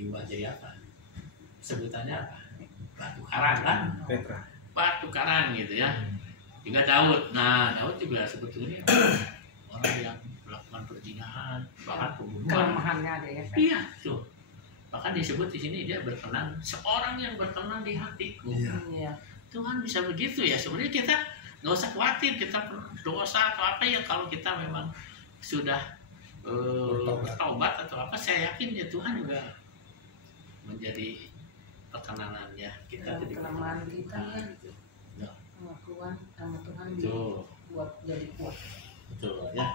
diubah jadi apa? Sebutannya apa? Batu karang kan? Petra. Batu karang gitu ya. Juga Daud. Nah, Daud juga sebetulnya orang yang melakukan perzinahan, bahkan pembunuhan. Kelemahannya ada ya. Iya, tuh. Bahkan disebut di sini dia berkenan, seorang yang berkenan di hatiku. Iya. Tuhan bisa begitu ya. Sebenarnya kita nggak usah khawatir kita dosa atau apa ya, kalau kita memang sudah taubat atau apa, saya yakin ya Tuhan juga menjadi perkenanannya kita. Dalam kelemahan kita ya. Gitu. Ya. Pengakuan sama Tuhan Betul. buat jadi kuat. Betul ya.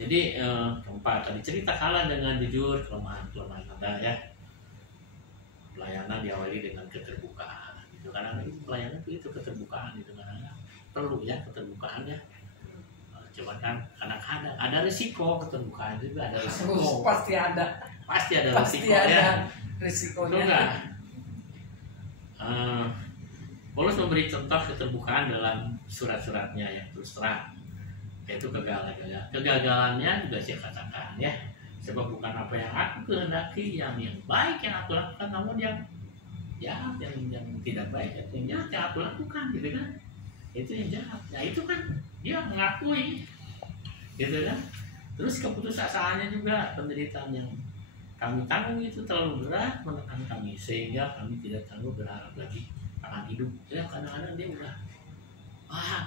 Jadi keempat tadi, cerita kalah dengan jujur kelemahan Anda ya. Pelayanan diawali dengan keterbukaan gitu, karena pelayanan itu keterbukaan gitu, karena perlu ya keterbukaan ya. Cuman kan kadang-kadang ada risiko keterbukaan juga, ada risiko. Pasti ada Risiko ya. risikonya. Betul nggak? Paulus memberi contoh keterbukaan dalam surat-suratnya yang terus terang, yaitu kegagalannya juga saya katakan ya, sebab bukan apa yang aku kehendaki yang baik yang aku lakukan, namun yang tidak baik, yang jahat yang aku lakukan gitu kan, itu yang jahat. Nah itu kan dia mengakui gitu kan. Terus keputusasaannya juga, penderitaan yang kami tanggung itu terlalu berat menekan kami, sehingga kami tidak sanggup berharap lagi akan hidup. Ya kadang-kadang dia udah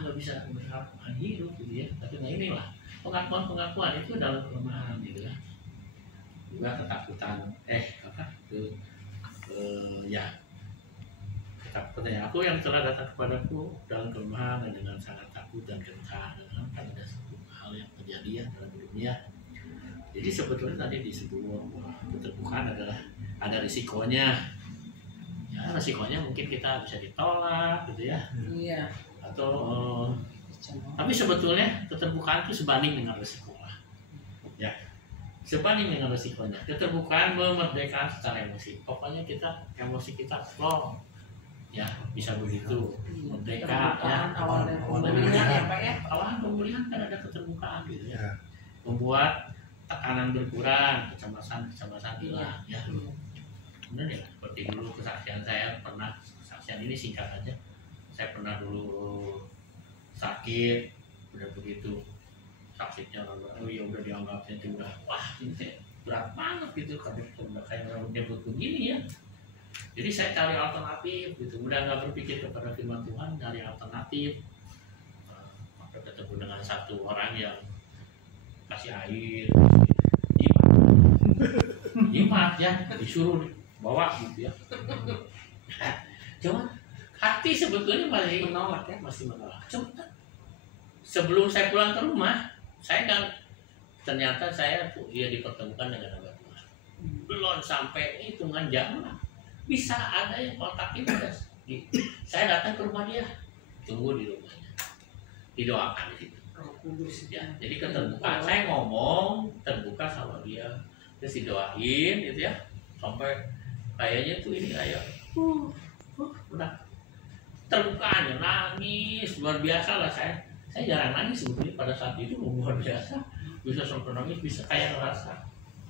nggak bisa berharap akan hidup gitu ya. Tapi nah inilah pengakuan itu dalam kelemahan gitu ya. Juga ketakutan ketakutan ya. Aku yang telah datang kepadaku dalam kelemahan dan dengan sangat takut dan gentar, dengan ada satu hal yang terjadi ya dalam hidupnya. Jadi sebetulnya tadi disebut keterbukaan adalah ada risikonya. Ya, risikonya mungkin kita bisa ditolak gitu ya. Iya. Atau tapi sebetulnya keterbukaan itu sebanding dengan risiko lah. Ya. Sebanding dengan risikonya. Keterbukaan memerdekakan secara emosi. Pokoknya emosi kita flow. Ya, bisa begitu. Merdeka ya. Awal dari pemulihan ya Pak ya. Awal pemulihan kan ada keterbukaan gitu ya. Membuat tekanan berkurang, kecemasan hilang ya. Benar ya, seperti dulu kesaksian ini singkat aja. Saya pernah dulu sakit, udah begitu sakitnya udah dianggapnya itu udah ini berat banget gitu, udah kayak orang nyebut begini ya. Jadi saya cari alternatif gitu, udah nggak berpikir kepada firman Tuhan, cari alternatif. Maka ketemu dengan satu orang yang kasih air, jimat ya, disuruh bawa gitu ya. Cuma hati sebetulnya masih menolak. Cuma sebelum saya pulang ke rumah, ternyata saya dipertemukan dengan hamba Tuhan. Belum sampai hitungan jam lah, bisa ada yang kontakin saya datang ke rumah dia, tunggu di rumahnya, didoakan di situ. Ya, jadi keterbukaan, saya ngomong terbuka sama dia, terus didoain gitu ya, sampai kayaknya tuh ini kayak udah terbukaan, nangis luar biasa lah. Saya jarang nangis sebetulnya pada saat itu, luar biasa, bisa sampai nangis, bisa kayak ngerasa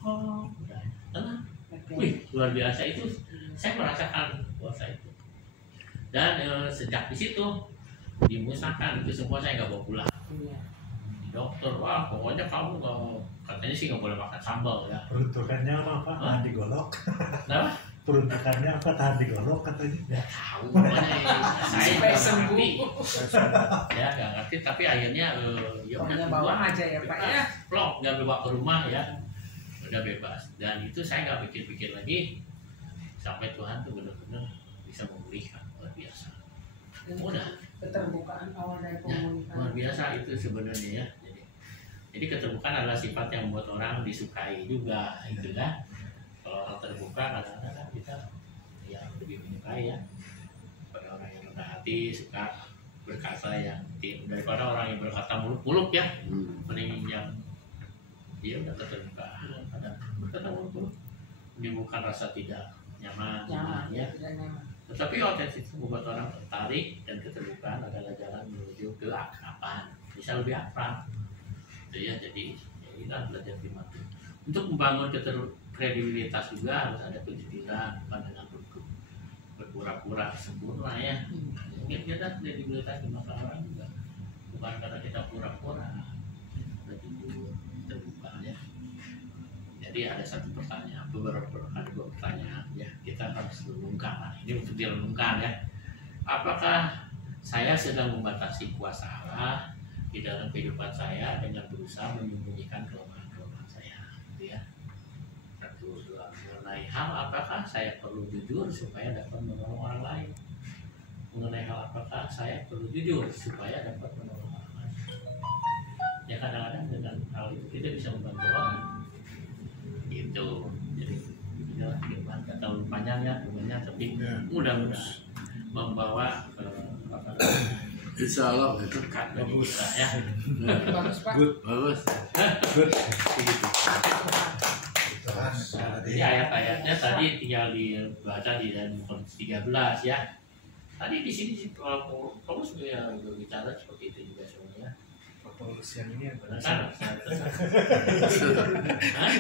udah tenang. Wih, luar biasa itu, saya merasakan puasa itu. Dan sejak di situ dimusnahkan itu semua, saya nggak bawa pulang. Dokter, wah pokoknya kamu katanya sih nggak boleh makan sambal ya. Peruntukannya apa? Tahan digolok. Kenapa? Peruntukannya apa? Tahan digolok katanya. Ya tahu, pokoknya saya nggak ngerti. Ya nggak ngerti, tapi akhirnya ya udah bawa aja ya Pak ya. Plong, nggak bawa ke rumah ya, udah bebas. Dan itu saya nggak pikir-pikir lagi sampai Tuhan tuh benar-benar bisa memulihkan, luar biasa. Mudah. Keterbukaan awal dari pemulihan. Luar biasa itu sebenarnya ya. Jadi keterbukaan adalah sifat yang membuat orang disukai juga, gitu kan. Kalau orang terbuka, kadang-kadang kita ya lebih menyukai ya. Pada orang yang rendah hati, suka berkata yang daripada orang yang berkata muluk-muluk ya. Mending yang dia udah keterbukaan, kadang berkata muluk-muluk menimbulkan rasa tidak nyaman ya. Tetapi otentik membuat orang tertarik, dan keterbukaan adalah jalan menuju ke akraban, bisa lebih akrab. Ya, jadi inilah belajar firman Tuhan. Untuk membangun kredibilitas juga harus ada kejujuran, bukan dengan berpura-pura sempurna ya. Mungkin kita kredibilitas di mata orang juga bukan karena kita pura-pura, kita jujur, terbuka ya. Jadi ada satu pertanyaan, dua pertanyaan ya, kita harus renungkan. Ini untuk direnungkan ya. Apakah saya sedang membatasi kuasa Allah di dalam kehidupan saya dengan berusaha menyembunyikan kelemahan-kelemahan saya, gitu ya. Satu, dua, mengenai hal apakah saya perlu jujur supaya dapat menolong orang lain? Mengenai hal apakah saya perlu jujur supaya dapat menolong orang lain? Ya kadang-kadang dengan hal itu kita bisa membantu orang. Gitu. Jadi inilah firman, kata panjang ya, tapi mudah-mudahan membawa Insya Allah itu berkat bagi kita ya. Bagus Pak. bagus. Begitu. Jadi ayat-ayatnya tadi tinggal dibaca di dalam Korintus 13 ya. Tadi di sini Paulus juga berbicara seperti itu juga sebenarnya. Paulus yang ini yang Benar kan?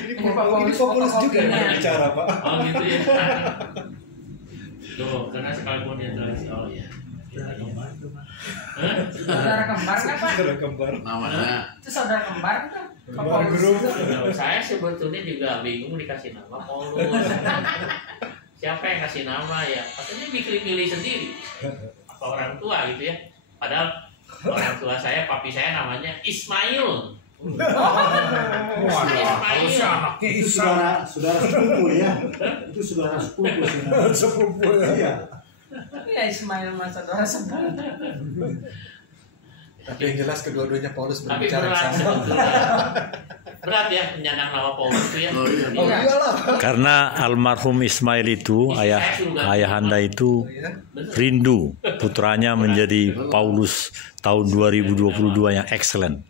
Ini Paulus juga yang bicara, Pak. Oh gitu ya. Tuh, karena sekalipun dia tradisi ya. Saudara kembar nggak Pak? Saudara kembar. Namanya Itu saudara kembar kan? Pak Kembar Paulus. grup. Saya sebetulnya juga bingung dikasih nama Paulus. Siapa yang kasih nama ya? Maksudnya milih sendiri. Apa orang tua gitu ya? Padahal orang tua saya, papi saya namanya Ismail. Kalau si anaknya Itu Isa. saudara sepupu ya. Itu saudara sepupu sebenarnya. Sepupu ya. Iya. Iya Ismail mas saudara sebut. Tapi yang jelas kedua-duanya Paulus Tapi berbicara berat sama. sebetulnya. Berat ya menyandang nama Paulus itu ya. oh iya. Oh iyalah. Karena almarhum Ismail itu, ayahanda itu rindu putranya menjadi Paulus tahun 2022 yang excellent.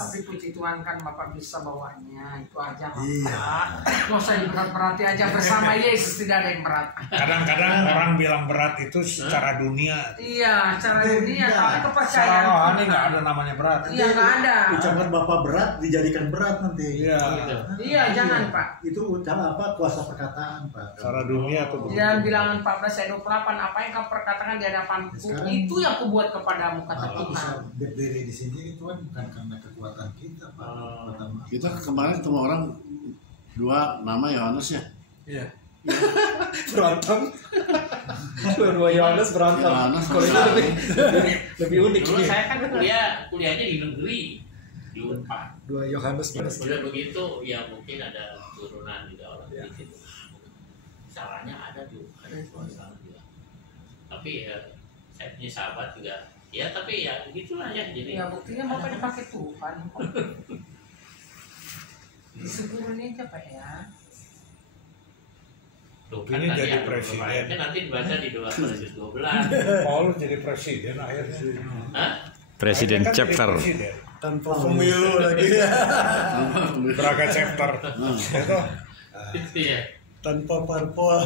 Tapi puji Tuhan kan Bapak bisa bawanya itu aja Iya. Bapak. Nggak usah diberat-berati aja bersama Yesus, tidak ada yang berat. Kadang-kadang orang bilang berat itu secara dunia. Iya, cara dunia tapi Secara kepercayaan. rohani nggak ada namanya berat. Iya nggak ada. Ucapan Bapak berat dijadikan berat nanti. Iya. Gitu. Iya jangan Pak. Itu ucapan apa? Kuasa perkataan, Pak. Secara dunia tuh. Dalam bilangan 14 ayat 28 apa yang kau perkatakan di hadapanku Sekarang- itu yang kubuat kepadamu kata Bapak bisa Tuhan. berdiri di sini itu kan bukan karena kekuatan kita, Pak. Pertama. Kita kemarin ketemu orang dua nama Yohanes ya. Iya. Berantem. Dua Yohanes berantem. Yohanes Kalau itu lebih unik. Dulu saya kan kuliahnya di negeri di Unpad. Dua Yohanes berantem. Sudah begitu ya mungkin ada turunan juga orang Ya. di situ. Salahnya ada juga, ada salah juga. Tapi ya saya punya sahabat juga. Ya tapi ya begitulah ya jadi. Ya buktinya Bapak dipakai Tuhan. Disyukurin aja Pak ya. Tuh, Ini tadi jadi ada presiden. beberapa ayatnya nanti dibaca di 2 Korintus 12. Paulus jadi presiden akhirnya. Hah? Presiden Akhirnya kan jadi chapter. presiden. Tanpa Pemilu lagi ya. Beragam chapter. Itu Gitu ya. tanpa parpol.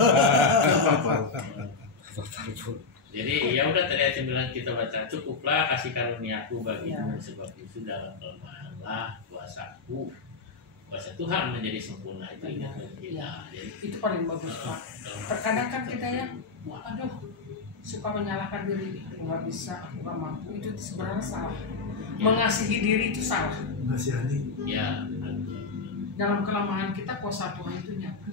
Jadi ya udah tadi ayat 9 kita baca, cukuplah kasih karuniaku bagimu sebab itu dalam kelemahanlah kuasaku. Kuasa Tuhan menjadi sempurna itu ingat bagi kita. Jadi Itu paling bagus Pak. Terkadang kan kita ya, aduh suka menyalahkan diri, aku nggak bisa, aku nggak mampu, itu sebenarnya salah. Mengasihi diri itu salah. Ngasihani. ya, Dalam kelemahan kita kuasa Tuhan itu nyata.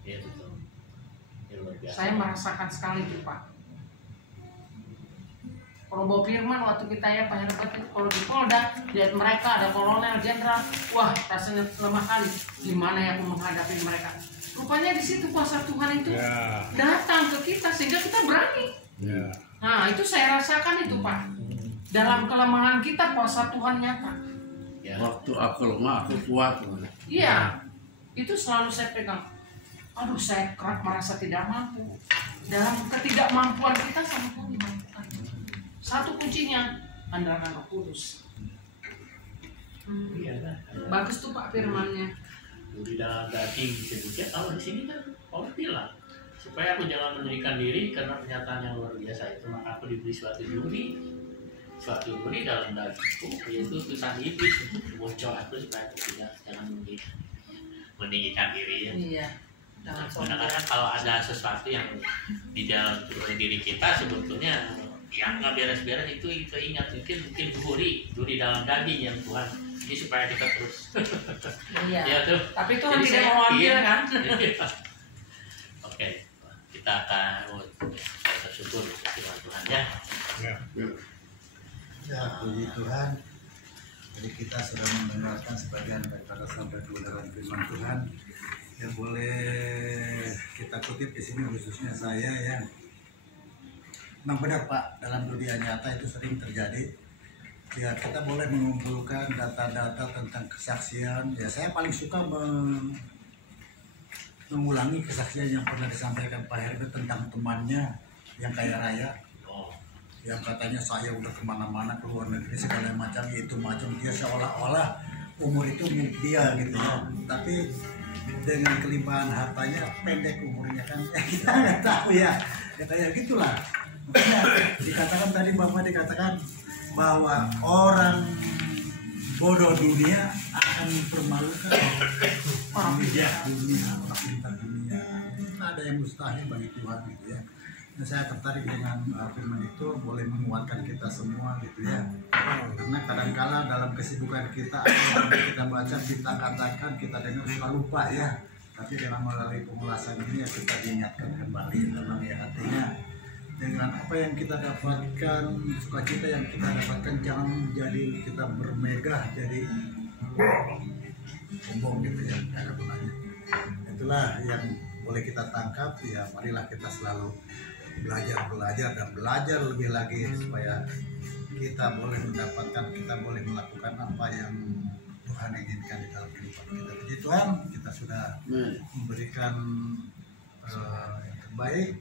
ya betul. Ya, luar biasa. Saya merasakan sekali itu Pak. Kalau bawa firman waktu kita ya Pak Herbert, kalau di Polda lihat mereka ada kolonel, jenderal, wah rasanya lemah kali. Gimana ya aku menghadapi mereka? Rupanya di situ kuasa Tuhan itu ya. datang ke kita sehingga kita berani. Ya. Nah itu saya rasakan itu Pak. Dalam kelemahan kita kuasa Tuhan nyata. Ya. Waktu aku lemah aku kuat. Iya, itu selalu saya pegang. Aduh saya kerap merasa tidak mampu. Dalam ketidakmampuan kita sama Tuhan dimampukan. Satu kuncinya andalkan Roh Kudus. Iya kan. Bagus tuh Pak firmannya. Di dalam daging sedikit, kalau di sini kan Paulus bilang supaya aku jangan mendirikan diri karena pernyataan yang luar biasa itu, maka aku diberi suatu duri dalam dagingku, yaitu tulisan iblis untuk bocor aku supaya aku tidak jangan mendirikan. meninggikan diri ya. Iya. Jangan sombong. Kadang-kadang kalau ada sesuatu yang di dalam diri kita sebetulnya yang nggak beres-beres itu ingat mungkin duri dalam daging yang Tuhan ini supaya kita terus. Iya. Ya, tuh. Tapi Tuhan Jadi tidak saya mau ambil yakin. kan? Oke, kita akan bersyukur firman Tuhan ya. Ya. Ya, puji Tuhan. Jadi kita sudah mendengarkan sebagian daripada sampai kebenaran firman Tuhan. Yang boleh kita kutip di sini khususnya saya ya. Memang benar Pak, dalam dunia nyata itu sering terjadi. Ya kita boleh mengumpulkan data-data tentang kesaksian. Ya saya paling suka mengulangi kesaksian yang pernah disampaikan Pak Herbert tentang temannya yang kaya raya. Yang katanya saya udah kemana-mana ke luar negeri segala macam itu macam dia seolah-olah umur itu milik dia gitu ya. Tapi dengan kelimpahan hartanya pendek umurnya kan kita nggak tahu ya. Kayak gitulah. Makanya dikatakan tadi Bapak dikatakan bahwa orang bodoh dunia akan mempermalukan orang bijak dunia, orang pintar dunia. Tidak ada yang mustahil bagi Tuhan gitu ya. Dan saya tertarik dengan firman itu boleh menguatkan kita semua gitu ya. Karena kadang-kala dalam kesibukan kita apa yang kita baca, kita katakan, kita dengar suka lupa ya. Tapi dalam melalui pengulasan ini ya kita diingatkan kembali memang ya artinya dengan apa yang kita dapatkan, sukacita yang kita dapatkan jangan menjadi kita bermegah jadi sombong gitu ya, ada gunanya. Itulah yang boleh kita tangkap ya, marilah kita selalu belajar dan belajar lebih lagi supaya kita boleh mendapatkan, kita boleh melakukan apa yang Tuhan inginkan di dalam kehidupan kita. Puji Tuhan, kita sudah memberikan yang terbaik.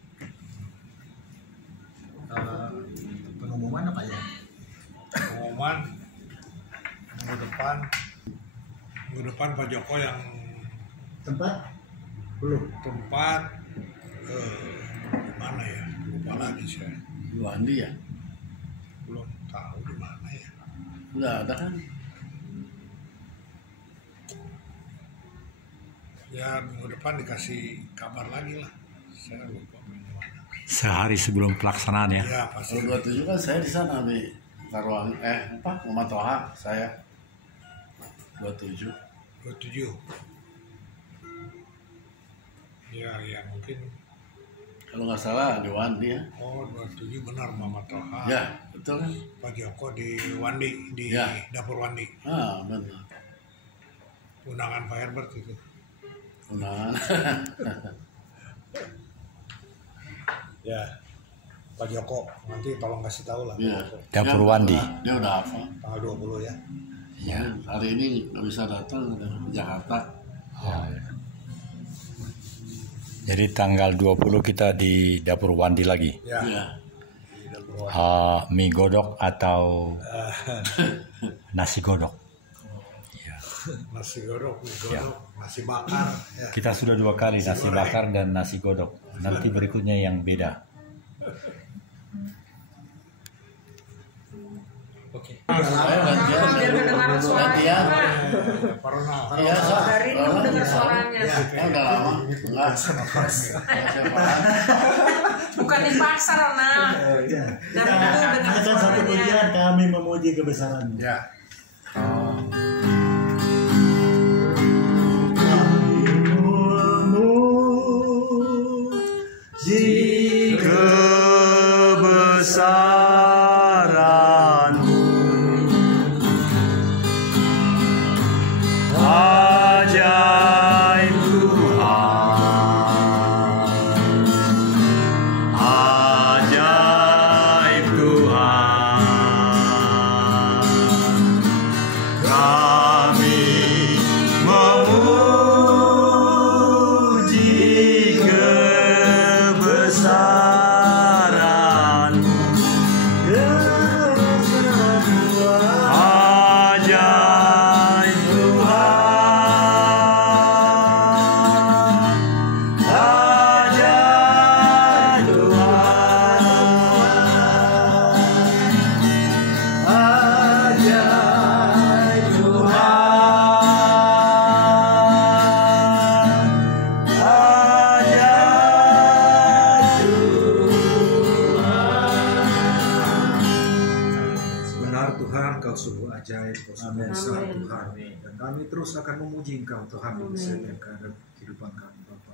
Pengumuman apa ya? Pengumuman minggu depan Pak Joko yang Tempat? Belum. tempat di mana ya? Lupa lagi saya. Wandi ya? Belum tahu di mana ya. Udah ada kan? Ya minggu depan dikasih kabar lagi lah. Saya lupa di mana. Sehari sebelum pelaksanaan ya. Ya pasti. Kalau 27 kan saya di sana di Karwang Muhammad Toha saya 27. 27. Ya mungkin. Kalau nggak salah di Wandi ya. Oh 27 benar Mama Toha. Ya betul kan? Pak Joko di Wandi di Ya. dapur Wandi. Ah benar. Undangan Pak Herbert itu. Undangan. Ya. Pak Joko nanti tolong kasih tahu lah. Iya. Dapur Wandi. Dia udah hafal. Tanggal 20 ya. Ya. Hari ini nggak bisa datang ke Jakarta. Jadi tanggal 20 kita di Dapur Wandi lagi. Ya. Iya. Di dapur Wandi. Mie godok atau nasi godok. Nasi godok, nasi bakar. Ya. Kita sudah 2 kali nasi bakar dan nasi godok. Nanti berikutnya yang beda. Biar kedengaran suaranya, Pak. Pernah. Iya, Sok. Dari dulu dengar suaranya. Ya, udah lama. Enggak. Bukan di pasar, nah. Ya. Dari dulu dengar Akan satu suaranya. pujian kami memuji kebesaran-Mu. Ya. Kebesaranmu ajaib Tuhan, ajaib Tuhan, Engkau sudah besar Tuhan. Dan kami terus akan memuji Engkau Tuhan di setiap keadaan kehidupan kami Bapa.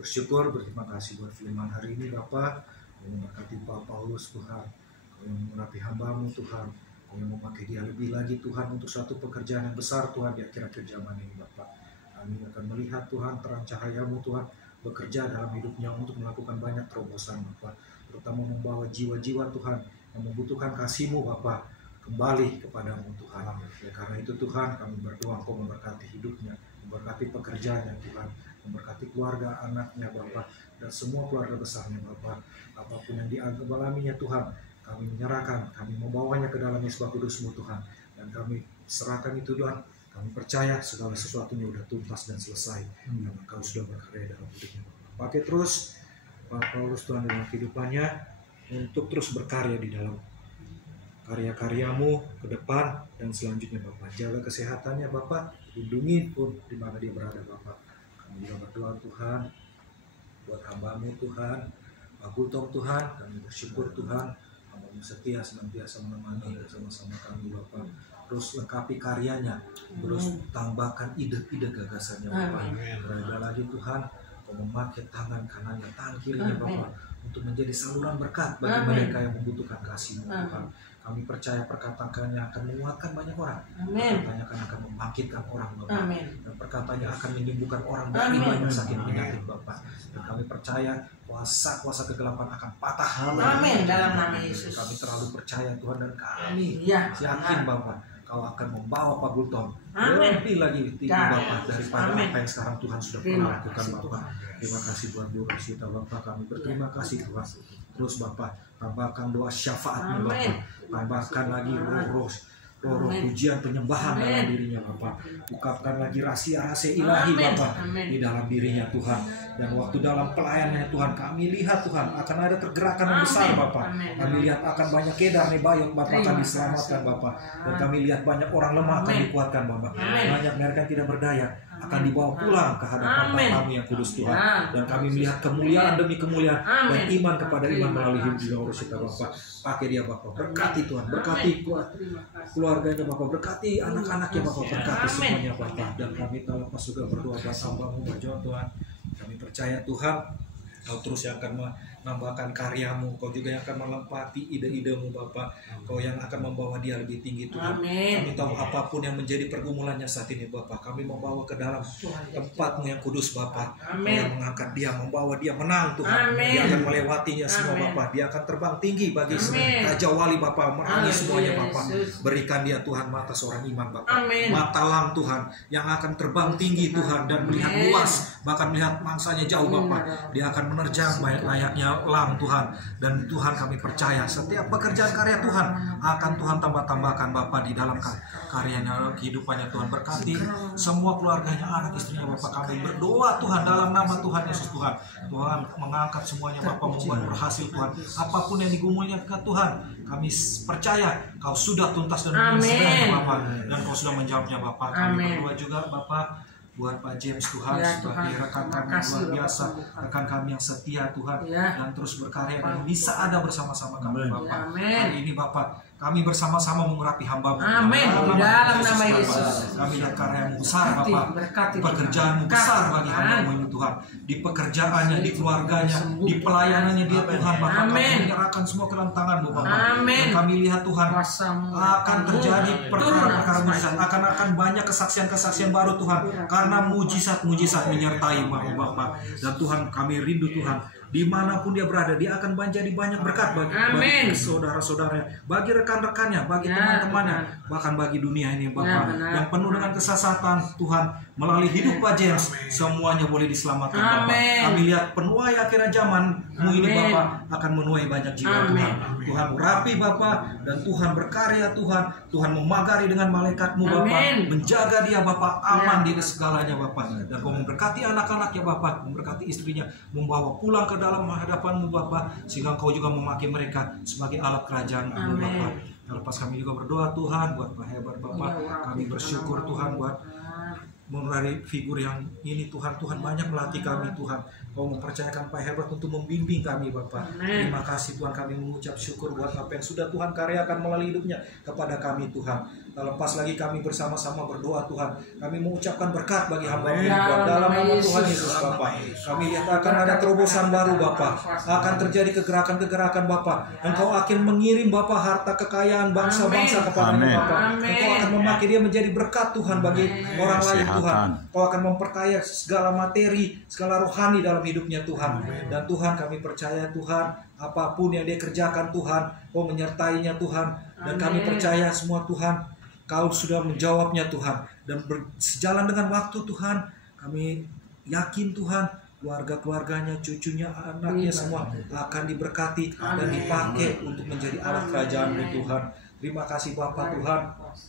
Bersyukur, berterima kasih buat firman hari ini Bapa. Kau memberkati Pak Paulus Tuhan. Kau yang mengurapi hamba-Mu Tuhan. Kau yang memakai dia lebih lagi Tuhan untuk suatu pekerjaan yang besar Tuhan di akhir-akhir zaman ini Bapa. Kami akan melihat Tuhan terang cahaya-Mu Tuhan bekerja dalam hidupnya untuk melakukan banyak terobosan Bapa. Terutama membawa jiwa-jiwa Tuhan yang membutuhkan kasih-Mu Bapa kembali kepadamu Tuhan. Oleh karena itu Tuhan kami berdoa Engkau memberkati hidupnya, memberkati pekerjaannya Tuhan, memberkati keluarga anaknya Bapa, dan semua keluarga besarnya Bapa. Apapun yang dialaminya Tuhan, kami menyerahkan, kami membawanya ke dalam Mesbah Kudus-Mu Tuhan, dan kami serahkan itu Tuhan. Kami percaya segala sesuatunya sudah tuntas dan selesai, karena Engkau sudah berkarya dalam hidupnya Bapa. Pakai terus Pak Paulus Tuhan dalam kehidupannya untuk terus berkarya di dalam karya-karyamu ke depan dan selanjutnya Bapak. Jaga kesehatannya Bapak, lindungi pun di mana dia berada Bapak. Kami juga berdoa Tuhan buat hamba-Mu Tuhan, Pak Gultom Tuhan, kami bersyukur Tuhan, hamba-Mu setia senantiasa menemani bersama-sama kami Bapak. Terus lengkapi karyanya, terus tambahkan ide-ide gagasannya Bapak. Berada lagi Tuhan, Kau memakai tangan kanannya, tangan kirinya Bapak, untuk menjadi saluran berkat bagi mereka yang membutuhkan kasih-Mu Tuhan. Kami percaya perkataannya akan menguatkan banyak orang. Perkataannya akan membangkitkan orang Bapak. Dan perkataannya akan menyembuhkan orang dari banyak sakit penyakit Bapak. Dan kami percaya kuasa kegelapan akan patah. Amin. Dalam nama Yesus. Kami terlalu percaya Tuhan dan kami yakin Bapak Kau akan membawa Pak Gultom lebih lagi tinggi Bapak daripada apa yang sekarang Tuhan sudah pernah lakukan Bapak. Terima kasih buat doa kita Bapak, kami berterima kasih Tuhan. Terus Bapak tambahkan doa syafaat-Mu Bapak, tambahkan lagi roh pujian penyembahan dalam dirinya Bapak. Ungkapkan lagi rahasia-rahasia ilahi Bapak di dalam dirinya Tuhan. Dan waktu dalam pelayanannya Tuhan, kami lihat Tuhan akan ada pergerakan yang besar Bapak. Kami lihat akan banyak kedar nih bayang Bapak akan diselamatkan Bapak. Dan kami lihat banyak orang lemah akan dikuatkan Bapak. Banyak mereka yang tidak berdaya akan dibawa pulang ke hadapan Bapa-Mu yang kudus Tuhan. Dan kami melihat kemuliaan demi kemuliaan dan iman kepada iman melalui hidup juga urus kita Bapak. Pakai dia Bapak, berkati Tuhan, berkati keluarganya Bapak, berkati anak-anaknya Bapak, berkati semuanya Bapak. Dan kami tahu pas juga berdoa buat hamba-Mu berjuang Tuhan. Kami percaya Tuhan, Kau terus yang akan menambahkan karya-Mu, Kau juga yang akan melempati ide-ide-Mu Bapak. Kau yang akan membawa dia lebih tinggi Tuhan. Kami tahu apapun yang menjadi pergumulannya saat ini Bapak, kami membawa ke dalam tempat-Mu yang kudus Bapak. Kau yang mengangkat dia, membawa dia menang Tuhan. Dia akan melewatinya semua Bapak. Dia akan terbang tinggi bagi Raja Wali Bapak, merangi semuanya Bapak. Berikan dia Tuhan mata seorang iman Bapak. Mata lam Tuhan yang akan terbang tinggi Tuhan dan melihat luas, bahkan melihat mangsanya jauh Bapak. Dia akan menerjang layaknya lam Tuhan. Dan Tuhan kami percaya setiap pekerjaan karya Tuhan akan Tuhan tambah-tambahkan Bapak di dalam karyanya, kehidupannya Tuhan. Berkati semua keluarganya, anak istrinya Bapak. Kami berdoa Tuhan dalam nama Tuhan Yesus Tuhan. Tuhan mengangkat semuanya Bapak, membuat berhasil Tuhan. Apapun yang digumulnya ke Tuhan, kami percaya Kau sudah tuntas dan menyelesaikannya Bapak. Dan Kau sudah menjawabnya Bapak. Kami berdoa juga Bapak buat Pak James Tuhan, sebagai rekan kami yang luar biasa, rekan kami yang setia Tuhan, dan terus berkarya dan bisa ada bersama-sama kami Bapak. Hari ini Bapak, kami bersama-sama mengurapi hamba-Mu. Dalam nama Yesus. Kami lihat karya-Mu besar Bapak, pekerjaan-Mu besar bagi hamba-Mu ini Tuhan. Di pekerjaannya, di keluarganya, di pelayanannya dia Tuhan Bapak. Kami menyerahkan semua ke dalam tangan-Mu Bapak. Dan kami lihat Tuhan akan terjadi perkara-perkara mujizat, akan banyak kesaksian-kesaksian baru Tuhan. Karena mujizat-mujizat menyertai Bapak. Dan Tuhan kami rindu Tuhan, dimanapun dia berada, dia akan menjadi banyak berkat bagi saudara-saudaranya, bagi rekan-rekannya, bagi teman-temannya, bahkan bagi dunia ini Bapak. Yang penuh dengan kesesatan Tuhan, melalui hidup Pak James, semuanya boleh diselamatkan Bapak. Kami lihat penuai akhir zaman-Mu ini Bapak akan menuai banyak jiwa Tuhan. Tuhan urapi Bapak, dan Tuhan berkarya Tuhan. Tuhan memagari dengan malaikat-Mu Bapak, menjaga dia Bapak aman di segalanya Bapak. Dan Kau memberkati anak-anaknya Bapak, memberkati istrinya, membawa pulang ke dalam hadapan-Mu Bapak, sehingga Kau juga memakai mereka sebagai alat kerajaan-Mu Bapak. Lepas kami juga berdoa Tuhan buat Pak Hebat Bapak. Kami bersyukur Tuhan buat melalui figur yang ini Tuhan. Tuhan banyak melatih kami Tuhan. Kau mempercayakan Pak Hebat untuk membimbing kami Bapak. Terima kasih Tuhan, kami mengucap syukur buat apa yang sudah Tuhan karyakan melalui hidupnya kepada kami Tuhan. Tak lepas lagi kami bersama-sama berdoa Tuhan. Kami mengucapkan berkat bagi hamba-Mu Tuhan. Dalam nama Tuhan Yesus Bapa. Kami lihat akan ada terobosan baru Bapa. Akan terjadi kegerakan-kegerakan Bapa. Engkau akan mengirim Bapa harta kekayaan bangsa-bangsa kepada-Mu Bapa. Engkau akan memakai dia menjadi berkat Tuhan bagi orang lain Tuhan. Engkau akan memperkaya segala materi, segala rohani dalam hidupnya Tuhan. Dan Tuhan kami percaya Tuhan, apapun yang dia kerjakan Tuhan, Kau menyertainya Tuhan. Dan kami percaya semua Tuhan, Kau sudah menjawabnya Tuhan. Dan sejalan dengan waktu Tuhan, kami yakin Tuhan, keluarga-keluarganya, cucunya, anaknya semua akan diberkati dan dipakai untuk menjadi alat kerajaan-Mu Tuhan. Terima kasih Bapa Tuhan,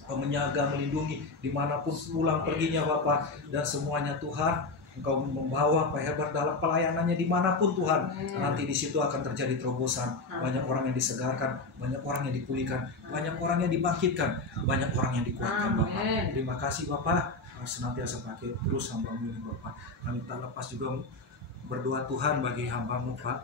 Kau menjaga, melindungi dimanapun pulang perginya Bapa. Dan semuanya Tuhan, Engkau membawa Pak Herbert dalam pelayanannya dimanapun Tuhan. Nanti di situ akan terjadi terobosan. Banyak orang yang disegarkan, banyak orang yang dipulihkan, banyak orang yang dibangkitkan, banyak orang yang dikuatkan Bapak. Terima kasih Bapak, senantiasa pakai terus hamba-Mu ini Bapak. Kami tak lepas juga berdoa Tuhan bagi hamba-Mu Pak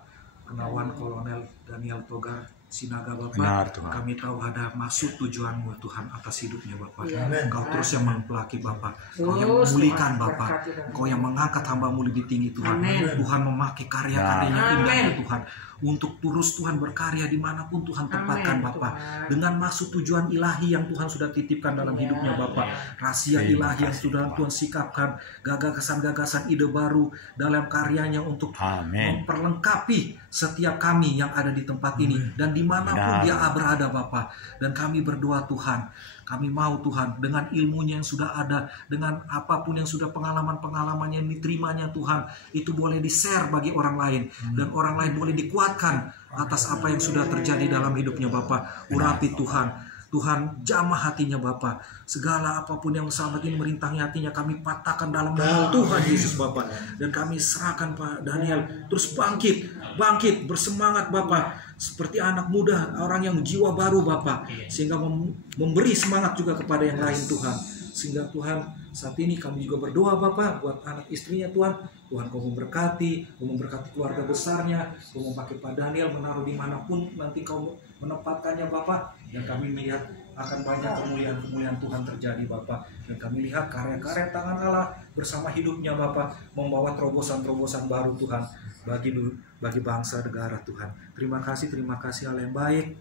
Penawan Kolonel Daniel Togar Sinaga Bapak. Benar, Tuhan. Kami tahu ada maksud tujuan-Mu Tuhan atas hidupnya Bapak. Engkau terus yang mempelaki Bapak, Engkau yang memulihkan Bapak, Engkau yang mengangkat hamba-Mu lebih tinggi Tuhan. Tuhan memakai karya-karyanya indah Tuhan untuk terus Tuhan berkarya dimanapun Tuhan tempatkan Bapak, dengan maksud tujuan ilahi yang Tuhan sudah titipkan dalam hidupnya Bapak, rahasia ilahi yang sudah Tuhan sikapkan, gagasan-gagasan ide baru dalam karyanya untuk memperlengkapi setiap kami yang ada di tempat ini dan dimanapun dia berada Bapak. Dan kami berdoa Tuhan, kami mau Tuhan dengan ilmunya yang sudah ada, dengan apapun yang sudah pengalaman-pengalaman yang diterimanya Tuhan, itu boleh di-share bagi orang lain, dan orang lain boleh dikuatkan atas apa yang sudah terjadi dalam hidupnya Bapak. Urapi Tuhan, Tuhan jamah hatinya Bapak. Segala apapun yang sahabat ini merintangi hatinya, kami patahkan dalam nama Tuhan Yesus Bapak. Dan kami serahkan Pak Daniel terus bangkit bersemangat Bapak, seperti anak muda, orang yang jiwa baru Bapak, sehingga memberi semangat juga kepada yang lain Tuhan. Sehingga Tuhan, saat ini kami juga berdoa Bapak buat anak istrinya Tuhan. Tuhan Kau memberkati keluarga besarnya. Kau memakai Pak Daniel menaruh dimanapun nanti Kau menempatkannya Bapak. Dan kami melihat akan banyak kemuliaan-kemuliaan Tuhan terjadi Bapak. Dan kami lihat karya-karya tangan Allah bersama hidupnya Bapak, membawa terobosan-terobosan baru Tuhan bagi bangsa negara Tuhan. Terima kasih Allah yang baik.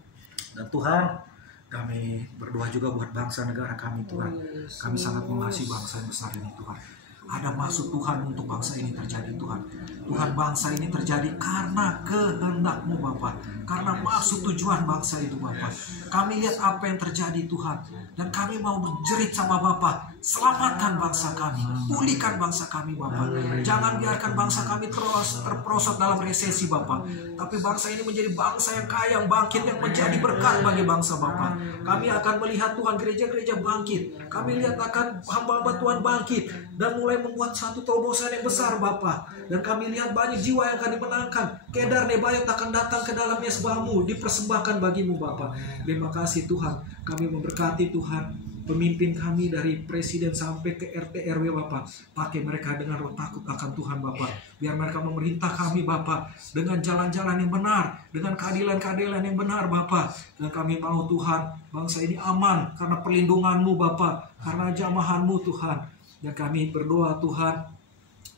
Dan Tuhan, kami berdoa juga buat bangsa negara kami Tuhan. Kami sangat mengasihi bangsa yang besar ini Tuhan. Ada maksud Tuhan untuk bangsa ini terjadi Tuhan. Tuhan, bangsa ini terjadi karena kehendak-Mu Bapak, karena maksud tujuan bangsa itu Bapak. Kami lihat apa yang terjadi Tuhan, dan kami mau menjerit sama Bapak, selamatkan bangsa kami, pulihkan bangsa kami Bapak. Jangan biarkan bangsa kami terus terperosok dalam resesi Bapak, tapi bangsa ini menjadi bangsa yang kaya, yang bangkit, yang menjadi berkat bagi bangsa Bapak. Kami akan melihat Tuhan gereja-gereja bangkit. Kami lihat akan hamba-hamba Tuhan bangkit dan mulai membuat satu terobosan yang besar Bapak. Dan kami lihat banyak jiwa yang akan dimenangkan. Kedar Nebayot akan datang ke dalam mesbah-Mu, dipersembahkan bagi-Mu Bapak. Terima kasih Tuhan. Kami memberkati Tuhan pemimpin kami dari presiden sampai ke RT RW Bapak. Pakai mereka dengan roh takut akan Tuhan Bapak. Biar mereka memerintah kami Bapak dengan jalan-jalan yang benar, dengan keadilan-keadilan yang benar Bapak. Dan kami mau Tuhan, bangsa ini aman karena perlindungan-Mu Bapak, karena jamahan-Mu Tuhan. Dan kami berdoa Tuhan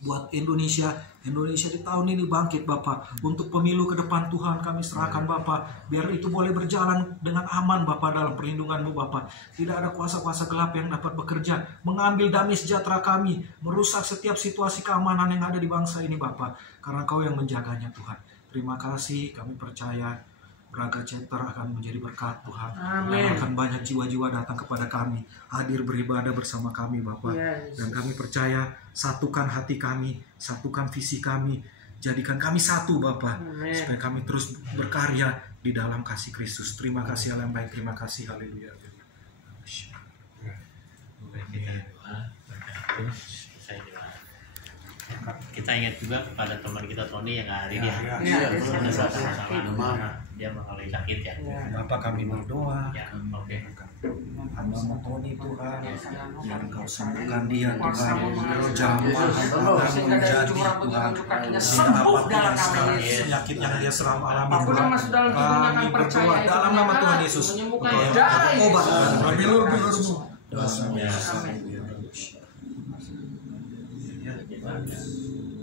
buat Indonesia di tahun ini bangkit Bapak. Untuk pemilu ke depan Tuhan kami serahkan Bapak, biar itu boleh berjalan dengan aman Bapak dalam perlindungan-Mu Bapak. Tidak ada kuasa-kuasa gelap yang dapat bekerja mengambil damai sejahtera kami, merusak setiap situasi keamanan yang ada di bangsa ini Bapak, karena Kau yang menjaganya Tuhan. Terima kasih, kami percaya Braga Chapter akan menjadi berkat Tuhan. Dan akan banyak jiwa-jiwa datang kepada kami, hadir beribadah bersama kami Bapak. Dan kami percaya, satukan hati kami, satukan visi kami, jadikan kami satu Bapak, supaya kami terus berkarya di dalam kasih Kristus. Terima kasih Allah yang baik, terima kasih, haleluya. Kita doa, berdoa, saya doa. Kita ingat juga kepada teman kita Tony yang hari ini Ya, Iya, kita betul. sama-sama dia mengalami sakit ya. Bapak kami berdoa. Ya, oke. Hamba Tony Tuhan, yang Engkau sembuhkan dia Tuhan, Jamah Tuhan menjadi Tuhan, sembuh dalam nama Yesus. penyakit yang dia seram alami Apapun yang masuk dalam tubuhnya kami akan percaya berdoa itu dalam nama benar, Tuhan Yesus, menyembuhkan Engkau yang darah Yesus. obat kami lurus. Ya. Amin.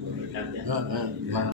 Berkat ya. Gimana?